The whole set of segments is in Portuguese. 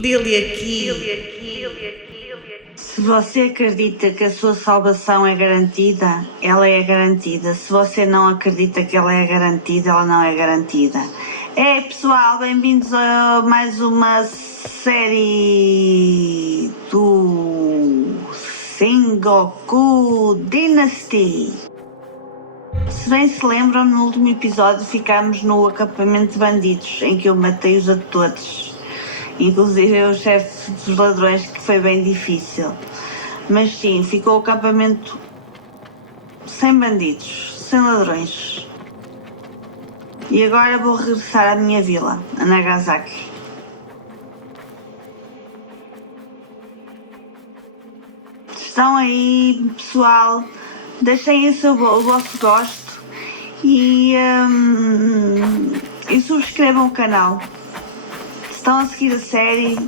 Lili aqui. Se você acredita que a sua salvação é garantida, ela é garantida. Se você não acredita que ela é garantida, ela não é garantida. Pessoal, bem-vindos a mais uma série do Sengoku Dynasty. Se bem se lembram, no último episódio ficámos no acampamento de bandidos, em que eu matei-os a todos. Inclusive o chefe dos ladrões, que foi bem difícil. Mas sim, ficou o acampamento sem bandidos, sem ladrões. E agora vou regressar à minha vila, a Nagasaki. Estão aí, pessoal? Deixem o vosso gosto e subscrevam o canal. Se estão a seguir a série,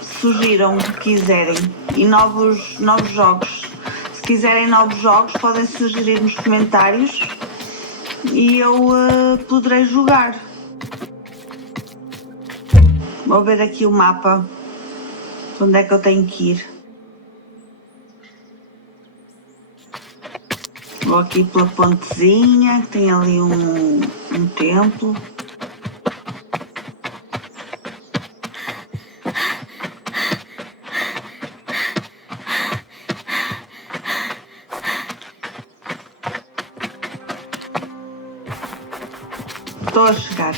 sugiram o que quiserem. E novos jogos. Se quiserem novos jogos, podem sugerir nos comentários e eu poderei jogar. Vou ver aqui o mapa. Onde é que eu tenho que ir? Vou aqui pela pontezinha, que tem ali um templo. Estou a chegar.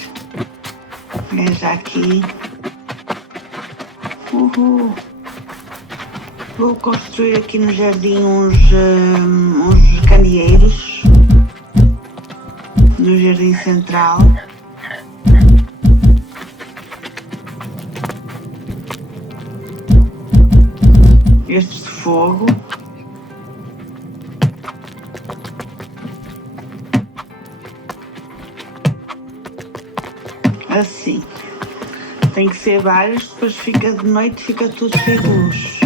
É já aqui. Uhul. Vou construir aqui no jardim uns candeeiros. No jardim central. Estes de fogo. Assim. Tem que ser vários, depois fica de noite, fica tudo cheio de luz.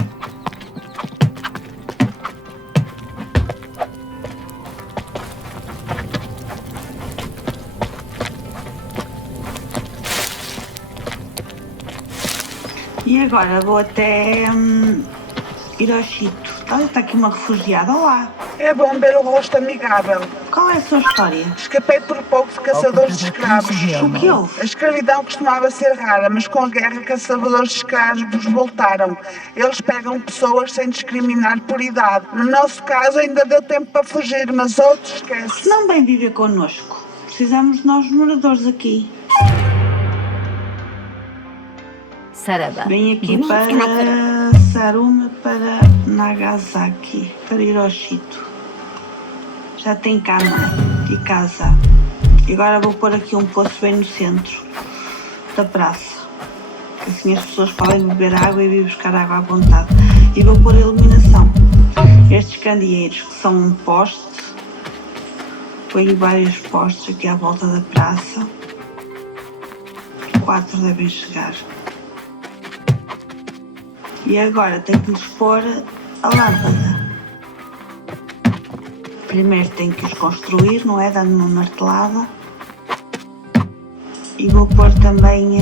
E agora vou até Hiroshito. Está aqui uma refugiada. Olá. É bom ver o rosto amigável. Qual é a sua história? Escapei por pouco de caçadores de escravos. O que houve? A escravidão costumava ser rara, mas com a guerra caçadores de escravos voltaram. Eles pegam pessoas sem discriminar por idade. No nosso caso ainda deu tempo para fugir, mas outros esquecem. Não bem viver connosco. Precisamos de nós moradores aqui. Saraba. Vem aqui para Sarume, para Nagasaki, para Hiroshito. Já tem cama e casa. E agora vou pôr aqui um poço bem no centro da praça. Assim as pessoas podem beber água e vir buscar água à vontade. E vou pôr iluminação. Estes candeeiros, que são um poste. Ponho vários postes aqui à volta da praça. 4 devem chegar. E agora tenho que lhes pôr a lâmpada. Primeiro tenho que os construir, não é? Dando uma martelada. E vou pôr também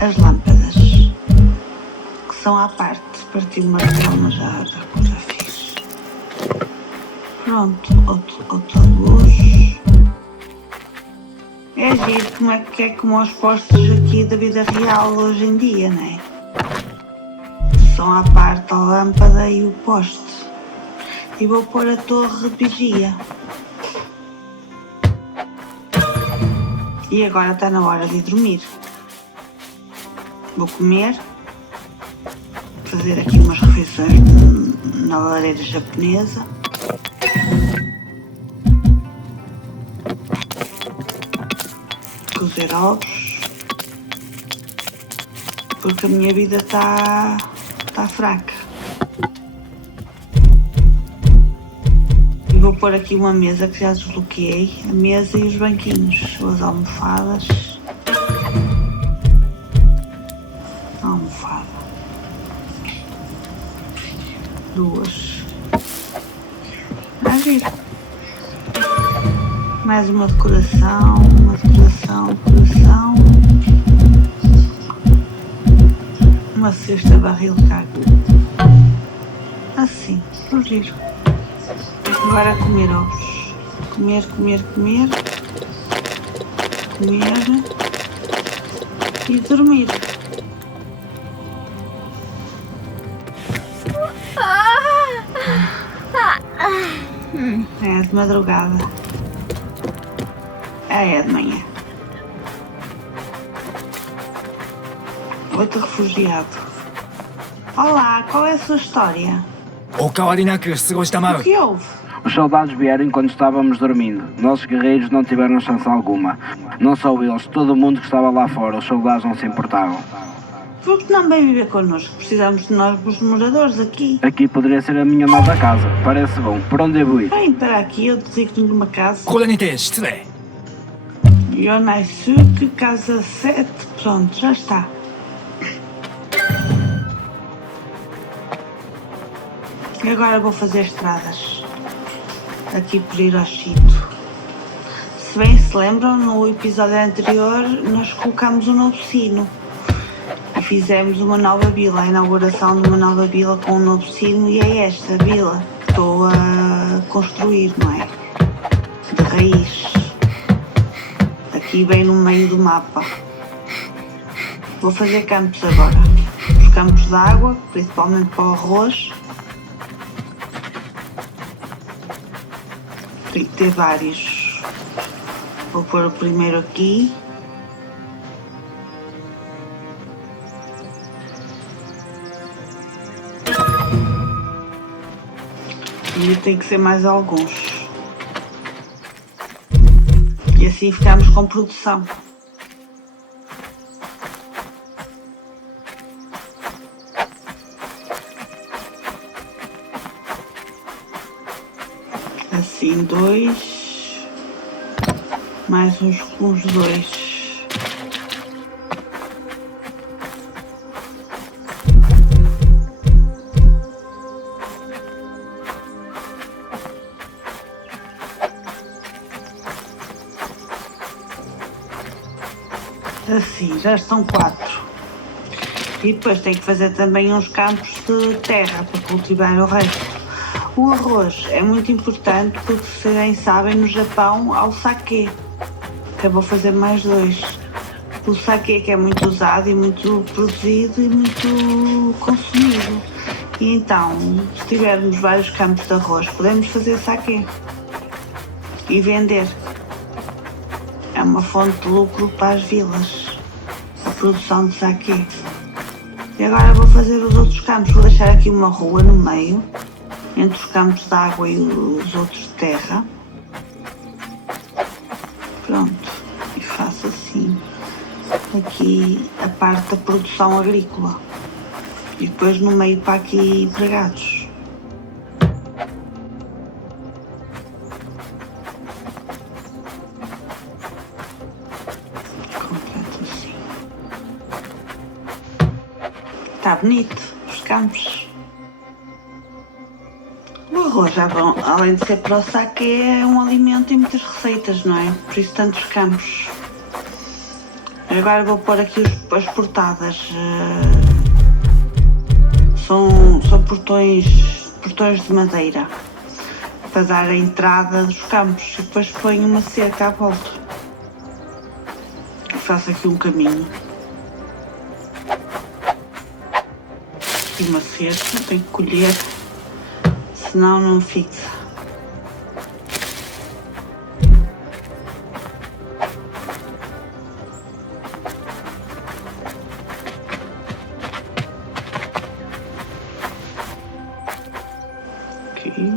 as lâmpadas, que são à parte. Parti o martelo, mas já fiz. Pronto, outra luz. É giro como é como os postos aqui da vida real hoje em dia, não é? São à parte a lâmpada e o poste. E vou pôr a torre de vigia. E agora está na hora de dormir. Vou comer. Fazer aqui umas refeições na lareira japonesa. Cozer ovos. Porque a minha vida está fraca. Vou pôr aqui uma mesa que já desbloqueei, a mesa e os banquinhos, as almofadas. A almofada. 2. A vir. Mais uma decoração, decoração. Uma cesta barril de carne. Assim, por giro. Agora comer ovos. Comer. E dormir. É de madrugada. É de manhã. Outro refugiado. Olá, qual é a sua história? お変わりなく過ごしたま O う。 que houve? Os soldados vieram enquanto estávamos dormindo. Nossos guerreiros não tiveram chance alguma. Não só eles, todo mundo que estava lá fora. Os soldados não se importavam. Por que não vem viver connosco? Precisamos de nós, os moradores aqui. Aqui poderia ser a minha nova casa. Parece bom. Por onde devo ir? Vem para aqui, eu designo-lhe uma casa. これにて失礼。 Yonaisuke, casa 7. Pronto, já está. E agora vou fazer estradas. Aqui por Hiroshito. Se bem se lembram, no episódio anterior nós colocamos um novo sino. E fizemos uma nova vila, a inauguração de uma nova vila com um novo sino, e é esta vila que estou a construir, não é? De raiz. Aqui bem no meio do mapa. Vou fazer campos agora. Os campos de água, principalmente para o arroz. Tem que ter vários. Vou pôr o primeiro aqui. E tem que ser mais alguns. E assim ficamos com produção. Assim 2. Mais uns 2. Assim, já estão 4. E depois tem que fazer também uns campos de terra para cultivar o resto. O arroz é muito importante porque, se bem sabem, no Japão há o sake. Que eu vou fazer mais 2. O sake que é muito usado e muito produzido e muito consumido. E então, se tivermos vários campos de arroz, podemos fazer sake e vender. É uma fonte de lucro para as vilas, a produção de sake. E agora vou fazer os outros campos. Vou deixar aqui uma rua no meio, entre os campos de água e os outros de terra. Pronto, e faço assim. Aqui a parte da produção agrícola. E depois no meio para aqui empregados. Está bonito, os campos. O arroz, já bom, além de ser para o sake, é um alimento em muitas receitas, não é? Por isso tantos campos. Agora vou pôr aqui as portadas. São portões de madeira para dar a entrada dos campos. E depois ponho uma cerca à volta. E faço aqui um caminho. E uma cerca, tenho que colher, senão não fixa. Aqui.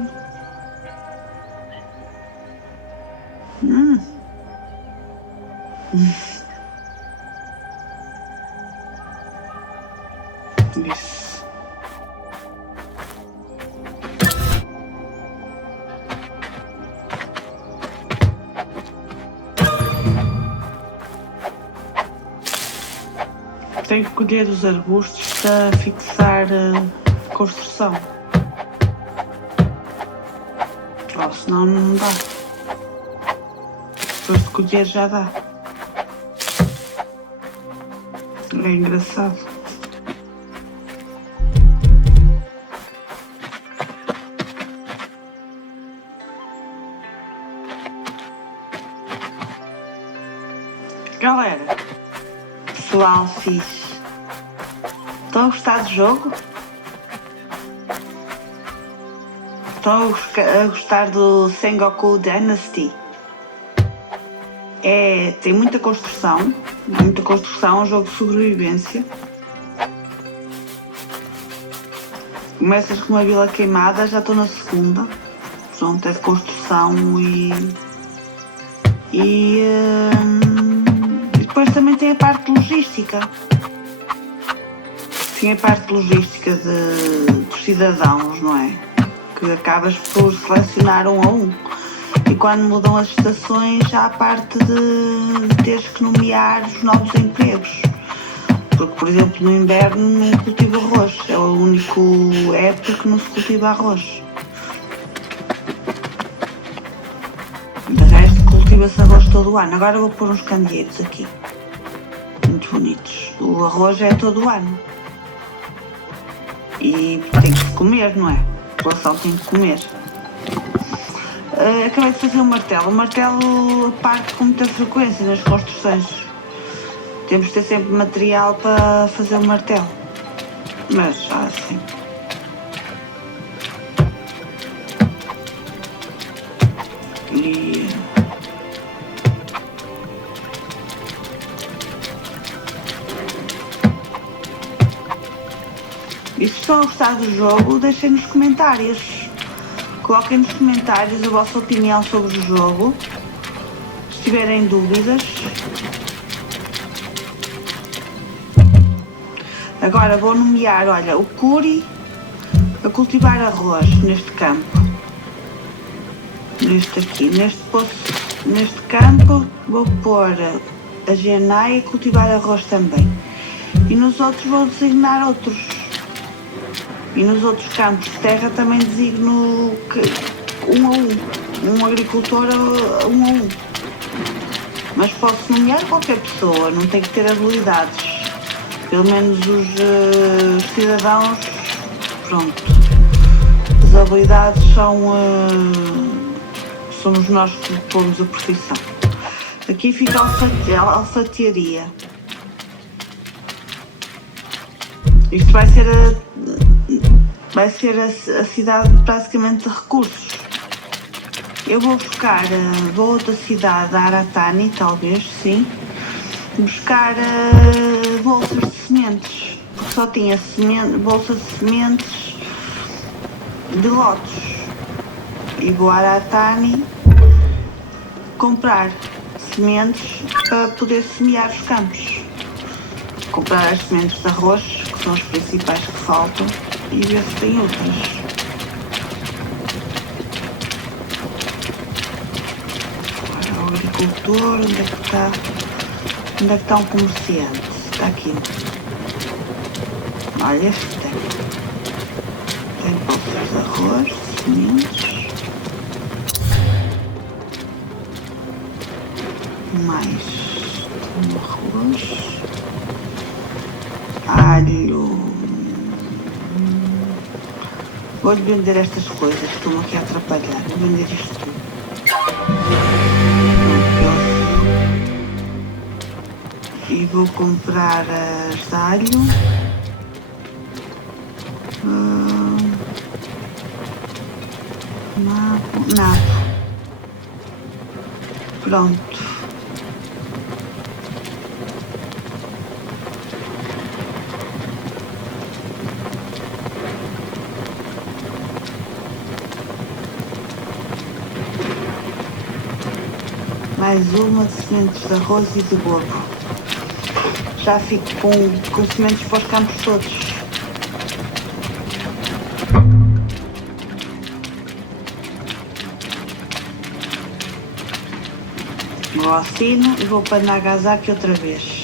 Isso. Tenho que colher os arbustos para fixar a construção. Ou senão não dá. Depois de colher já dá. É engraçado. Galera, pessoal fixe. Estão a gostar do jogo? Estão a gostar do Sengoku Dynasty? Tem muita construção, é um jogo de sobrevivência. Começas com uma vila queimada, já estou na segunda. Pronto, é de construção e depois também tem a parte logística. Tem a parte logística dos cidadãos, não é? Que acabas por selecionar um a um. E quando mudam as estações, há a parte de teres que nomear os novos empregos. Porque, por exemplo, no inverno não cultivo arroz. É o único época que não se cultiva arroz. De resto, cultiva-se arroz todo o ano. Agora vou pôr uns candeeiros aqui. Muito bonitos. O arroz é todo o ano. E tem que se comer, não é? A população tem que comer. Acabei de fazer um martelo. O martelo parte com muita frequência nas construções. Temos de ter sempre material para fazer o martelo. Mas já assim. E... se estão a gostar do jogo, deixem nos comentários. Coloquem nos comentários a vossa opinião sobre o jogo. Se tiverem dúvidas. Agora vou nomear, olha, o Curi a cultivar arroz neste campo. Neste aqui, neste campo vou pôr a Genai a cultivar arroz também. E nos outros vou designar outros. E nos outros campos de terra também designo um a um. Um agricultor um a um. Mas posso nomear qualquer pessoa, não tem que ter habilidades. Pelo menos os cidadãos, pronto. As habilidades somos nós que pomos a profissão. Aqui fica a alfaiataria. Isto vai ser a cidade praticamente de recursos. Eu vou buscar, vou a outra cidade, a Aratani, talvez, sim, buscar bolsas de sementes, porque só tinha bolsas de sementes de lotes. E vou a Aratani comprar sementes para poder semear os campos. Comprar as sementes de arroz, que são as principais que faltam, e ver se tem outras. Agora o agricultor, onde é que está um comerciante? Está aqui. Olha, este tem. Tem bolsas de arroz, sementes. Mais arroz. Alho. Vou-lhe vender estas coisas que estão aqui a atrapalhar. Vou vender isto tudo. E vou comprar as de alho. Nabo. Pronto. Mais uma de sementes de arroz e de bobo. Já fico com sementes para os campos todos. Vou ao sino e vou para Nagasaki outra vez.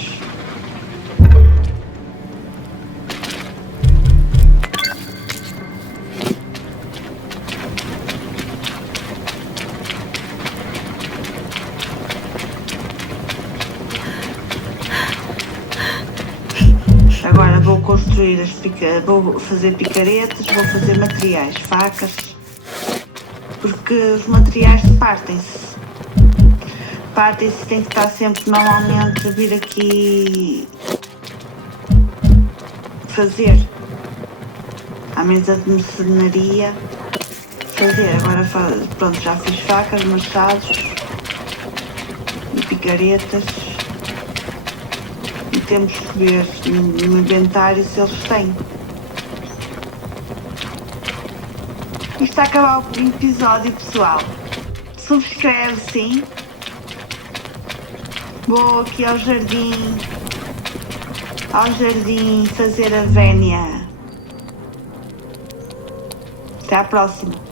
construir vou fazer picaretas, vou fazer materiais, facas, porque os materiais partem-se. Partem-se, tem que estar sempre normalmente a vir aqui fazer à mesa de mercenaria, fazer. Agora pronto, já fiz facas, machados e picaretas. E temos que ver no inventário se eles têm. Isto está a acabar o episódio, pessoal. Subscreve, sim. Vou aqui ao jardim fazer a vénia. Até à próxima.